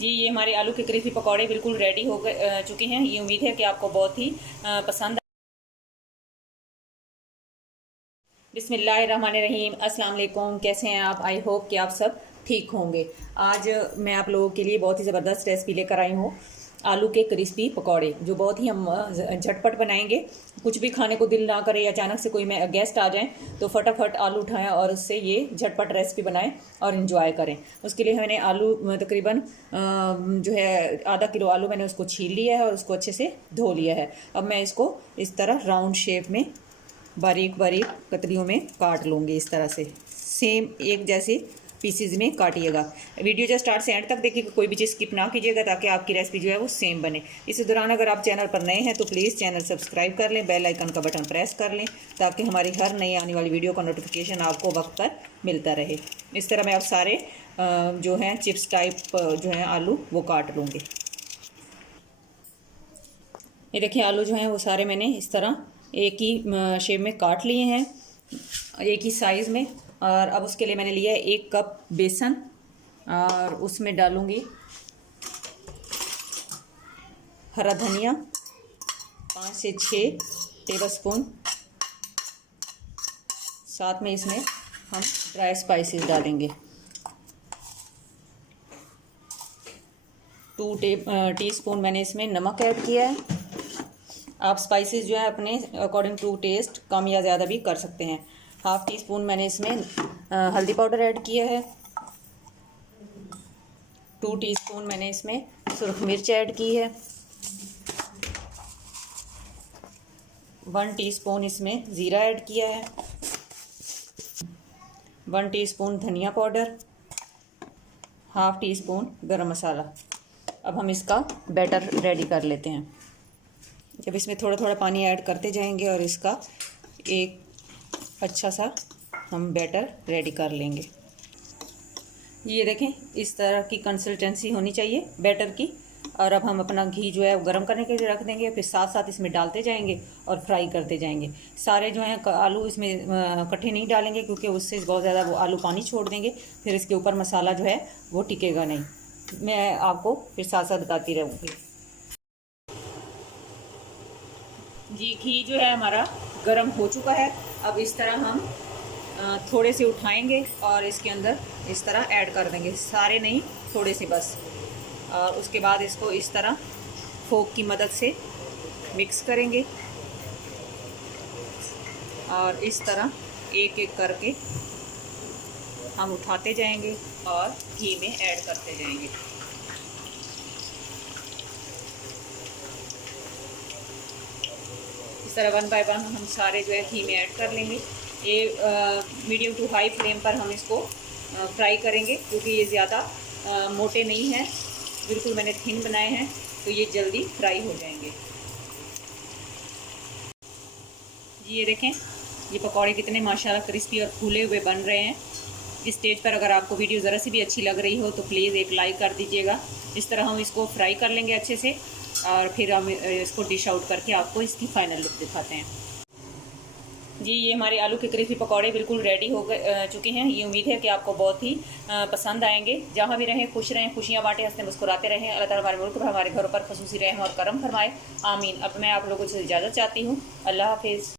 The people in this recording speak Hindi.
जी, ये हमारे आलू के क्रिस्पी पकौड़े बिल्कुल रेडी हो गए चुके हैं। ये उम्मीद है कि आपको बहुत ही पसंद। बिस्मिल्लाहिर्रहमानिर्रहीम, अस्सलाम वालेकुम। कैसे हैं आप? आई होप कि आप सब ठीक होंगे। आज मैं आप लोगों के लिए बहुत ही ज़बरदस्त रेसिपी लेकर आई हूँ, आलू के क्रिस्पी पकौड़े, जो बहुत ही हम झटपट बनाएंगे। कुछ भी खाने को दिल ना करे, अचानक से कोई गेस्ट आ जाए तो फटाफट आलू उठाएं और उससे ये झटपट रेसिपी बनाएं और इन्जॉय करें। उसके लिए मैंने आलू तकरीबन जो है आधा किलो आलू मैंने उसको छील लिया है और उसको अच्छे से धो लिया है। अब मैं इसको इस तरह राउंड शेप में बारीक बारीक कतरियों में काट लूँगी। इस तरह से सेम एक जैसे पीसीज में काटिएगा। वीडियो जो स्टार्ट से एंड तक देखिएगा, कोई भी चीज़ स्किप ना कीजिएगा ताकि आपकी रेसिपी जो है वो सेम बने। इसी दौरान अगर आप चैनल पर नए हैं तो प्लीज़ चैनल सब्सक्राइब कर लें, बेल आइकन का बटन प्रेस कर लें ताकि हमारी हर नई आने वाली वीडियो का नोटिफिकेशन आपको वक्त पर मिलता रहे। इस तरह मैं अब सारे जो हैं चिप्स टाइप जो हैं आलू वो काट लूँगी। ये देखिए आलू जो हैं वो सारे मैंने इस तरह एक ही शेप में काट लिए हैं, एक ही साइज़ में। और अब उसके लिए मैंने लिया है 1 कप बेसन और उसमें डालूंगी हरा धनिया 5 से 6 टेबलस्पून। साथ में इसमें हम ड्राई स्पाइसेस डालेंगे। 2 टीस्पून मैंने इसमें नमक ऐड किया है। आप स्पाइसेस जो है अपने अकॉर्डिंग टू टेस्ट कम या ज़्यादा भी कर सकते हैं। 1/2 टीस्पून मैंने इसमें हल्दी पाउडर ऐड किया है। 2 टीस्पून मैंने इसमें सुरख मिर्च ऐड की है। 1 टीस्पून इसमें ज़ीरा ऐड किया है। 1 टीस्पून धनिया पाउडर, 1/2 टीस्पून गरम मसाला। अब हम इसका बैटर रेडी कर लेते हैं। जब इसमें थोड़ा थोड़ा पानी ऐड करते जाएंगे और इसका एक अच्छा सा हम बैटर रेडी कर लेंगे। ये देखें इस तरह की कंसिस्टेंसी होनी चाहिए बैटर की। और अब हम अपना घी जो है वो गर्म करने के लिए रख देंगे, फिर साथ साथ इसमें डालते जाएंगे और फ्राई करते जाएंगे। सारे जो हैं आलू इसमें इकट्ठे नहीं डालेंगे क्योंकि उससे बहुत ज़्यादा वो आलू पानी छोड़ देंगे, फिर इसके ऊपर मसाला जो है वो टिकेगा नहीं। मैं आपको फिर साथ साथ बताती रहूँगी। जी, घी जो है हमारा गर्म हो चुका है। अब इस तरह हम थोड़े से उठाएंगे और इसके अंदर इस तरह ऐड कर देंगे, सारे नहीं थोड़े से बस। और उसके बाद इसको इस तरह फोक की मदद से मिक्स करेंगे और इस तरह एक एक करके हम उठाते जाएंगे और घी में ऐड करते जाएंगे। इस तरह 1 बाय 1 हम सारे जो है घी में ऐड कर लेंगे। ये मीडियम टू हाई फ्लेम पर हम इसको फ्राई करेंगे क्योंकि ये ज़्यादा मोटे नहीं हैं, बिल्कुल मैंने थिन बनाए हैं तो ये जल्दी फ्राई हो जाएंगे। जी, ये देखें ये पकौड़े कितने माशाल्लाह क्रिस्पी और फूले हुए बन रहे हैं। इस स्टेज पर अगर आपको वीडियो ज़रा सी भी अच्छी लग रही हो तो प्लीज़ एक लाइक कर दीजिएगा। इस तरह हम इसको फ्राई कर लेंगे अच्छे से और फिर हम इसको डिश आउट करके आपको इसकी फ़ाइनल लुक दिखाते हैं। जी, ये हमारे आलू के क्रिस्पी पकौड़े बिल्कुल रेडी हो गए चुके हैं। ये उम्मीद है कि आपको बहुत ही पसंद आएंगे। जहाँ भी रहें खुश रहें, खुशियाँ बांटें, हंसते मुस्कुराते रहें। अल्लाह ताला हमारे मुल्क पर, हमारे घरों पर खसूसी रहें और करम फरमाए। आमीन। अब मैं आप लोगों से इजाज़त चाहती हूँ। अल्लाह हाफिज़।